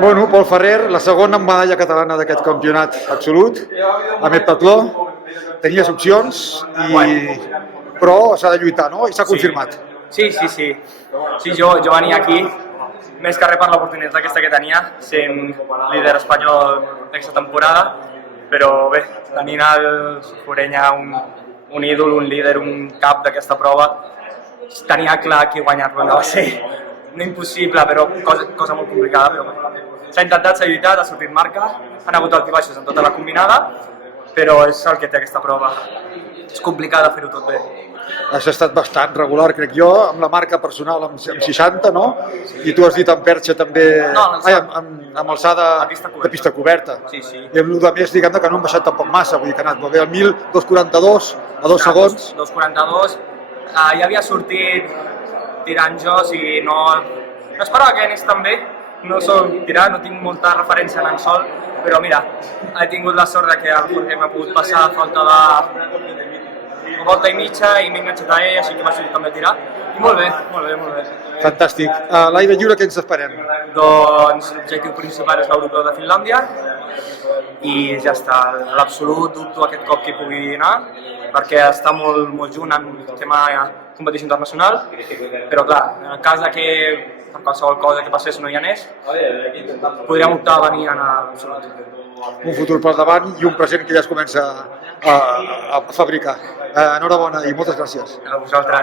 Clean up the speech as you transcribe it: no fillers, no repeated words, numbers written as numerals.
Bueno, Pol Ferrer, la segona medalla catalana d'aquest campionat absolut, a Heptatló, tenies opcions, però s'ha de lluitar, no? I s'ha confirmat. Sí. Sí, jo venia aquí més que res per l'oportunitat aquesta que tenia, sent líder espanyol d'aquesta temporada, però bé, tenint el Forenya un ídol, un líder, un cap d'aquesta prova, tenia clar que guanyar-lo no va ser no impossible, però cosa molt complicada, però bé. S'ha intentat, s'ha lluitat, ha sortit marca, han hagut alts i baixos en tota la combinada, però és el que té aquesta prova. És complicat fer-ho tot bé. Has estat bastant regular, crec jo, amb la marca personal amb 60, no? I tu has dit amb perxa també... No, amb alçada de pista coberta. Sí. I amb el més, diguem que no han baixat tampoc massa, vull dir que ha anat molt bé. El 1000, 2.42, a 2 segons. 2.42, ja havia sortit tirant jo, o sigui, no esperava que anés tan bé, no sol tirar, no tinc molta referència en el sol, però mira, he tingut la sort que el Jorge m'ha pogut passar a falta de volta i mitja i m'he enganxat a ell, així que m'ha sortit també a tirar, i molt bé. Fantàstic. A l'aire lliure què ens esperem? Doncs l'objectiu principal és l'europeu de Finlàndia i ja està, l'absolut dubto aquest cop que hi pugui anar, perquè està molt junt en el tema competició internacional, però clar, en el cas que per qualsevol cosa que passés no hi anés, podríem optar a venir a anar a l'absolut. Un futur per davant i un present que ja es comença a fabricar. Enhorabona i moltes gràcies. A vosaltres.